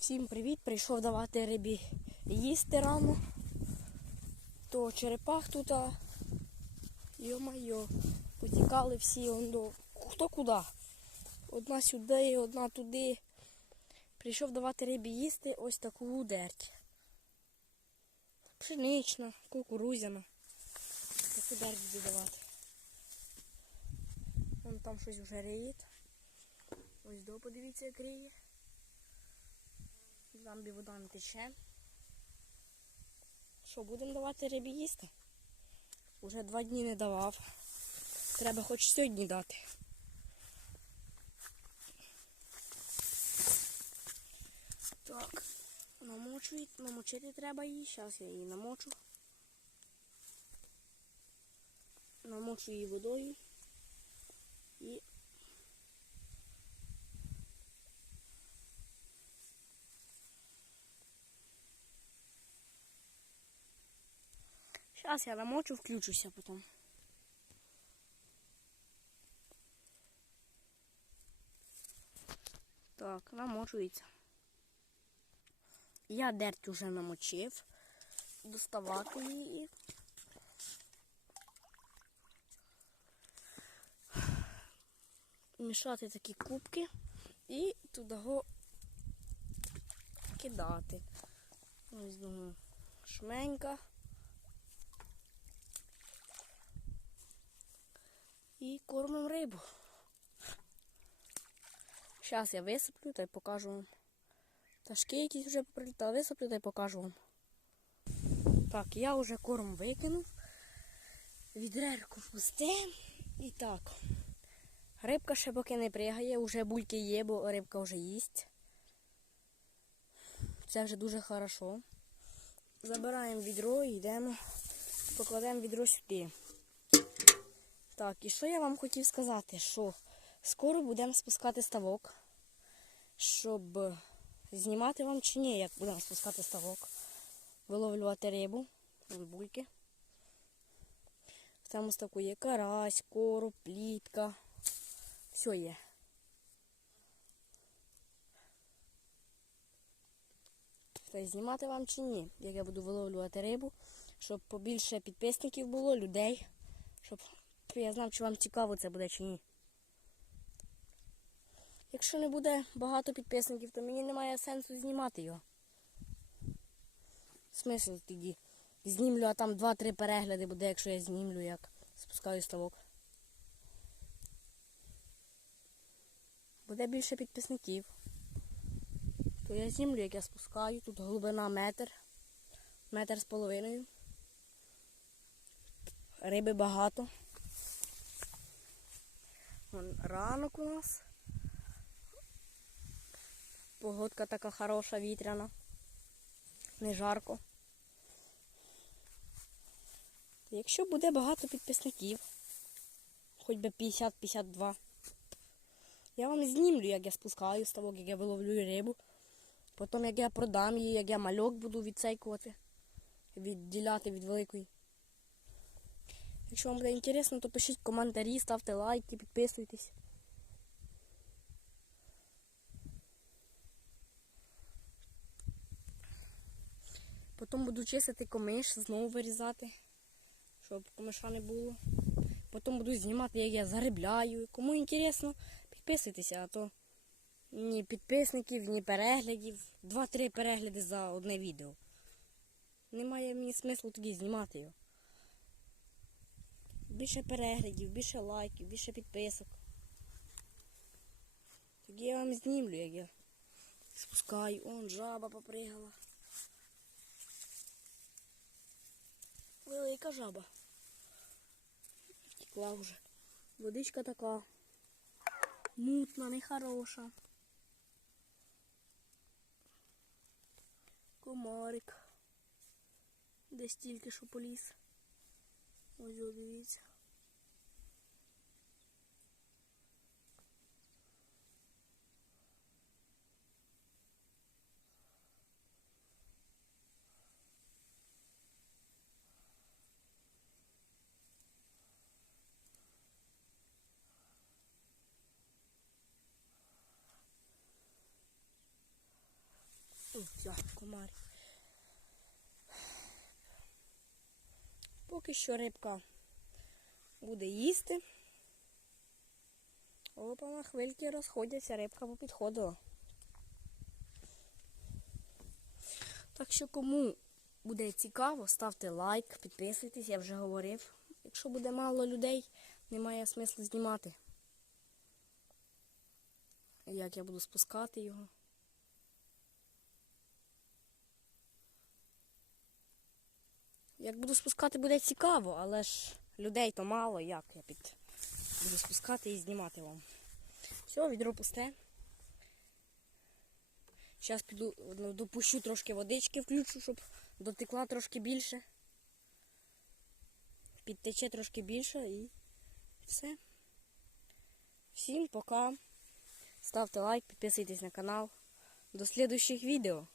Всім привіт! Прийшов давати рибі їсти рано. То черепах тут. Йо-майо, потікали всі он до. Хто куди? Одна сюди, одна туди. Прийшов давати рибі їсти ось таку гудерть. Пшенична, кукурузяна. Таку дерть буду давати. Вон там щось вже риє. Ось до, подивіться, як риє. Там бі вода не тече. Що, будемо давати рибі їсти? Уже два дні не давав. Треба хоч сьогодні дати. Так, намочують, намочити треба її. Зараз я її намочу. Намочу її водою. І Сейчас я намочу, включуся потом. Так, намочується. Я дерть уже намочив. Доставати її. Мішати такі кубки і туди го кидати. Ось думаю, шменька. І кормимо рибу. Зараз я висиплю та й покажу вам. Пташки якісь вже прилітали, висиплю та й покажу вам. Так, я вже корм викинув. Відрерку пусте. І так. Рибка ще поки не пригає, вже бульки є, бо рибка вже їсть. Це вже дуже хорошо. Забираємо відро і йдемо, покладемо відро сюди. Так, і що я вам хотів сказати, що скоро будемо спускати ставок, щоб знімати вам чи ні, як будемо спускати ставок, виловлювати рибу, бульки. В цьому ставку є карась, короб, плітка. Все є. Та знімати вам чи ні, як я буду виловлювати рибу, щоб побільше підписників було, людей, щоб я знав, чи вам цікаво це буде чи ні. Якщо не буде багато підписників, то мені немає сенсу знімати його. Смисл тоді. Знімлю, а там 2-3 перегляди буде, якщо я знімлю, як спускаю ставок. Буде більше підписників. То я знімлю, як я спускаю. Тут глибина метр. Метр з половиною. Риби багато. Вон ранок у нас. Погодка така хороша, вітряна. Не жарко. Якщо буде багато підписників, хоч би 50-52, я вам знімлю, як я спускаю ставок, як я виловлюю рибу. Потім як я продам її, як я мальок буду відсейкувати, відділяти від великої. Якщо вам буде інтересно, то пишіть коментарі, ставте лайки, підписуйтесь. Потім буду чистити комиш, знову вирізати, щоб комиша не було. Потім буду знімати, як я зарибляю. Кому інтересно, підписуйтеся, а то ні підписників, ні переглядів. Два-три перегляди за одне відео. Немає мені смислу тоді знімати його. Більше переглядів, більше лайків, більше підписок. Тоді я вам знімлю, як я спускаю. Он жаба попригала. Велика жаба. Втекла вже. Водичка така. Мутна, нехороша. Комарик. Десь тільки що поліз. Ось дивіться. Все, комар. Поки що рибка буде їсти. Опа, на хвильки розходяться, рибка попідходила. Так що кому буде цікаво, ставте лайк, підписуйтесь, я вже говорив. Якщо буде мало людей, немає смислу знімати. Як я буду спускати його. Як буду спускати, буде цікаво, але ж людей то мало, як я під буду спускати і знімати вам. Все, відро пусте. Зараз піду ну, допущу трошки водички, включу, щоб дотекла трошки більше. Підтече трошки більше і все. Всім пока. Ставте лайк, підписуйтесь на канал. До слідуючих відео.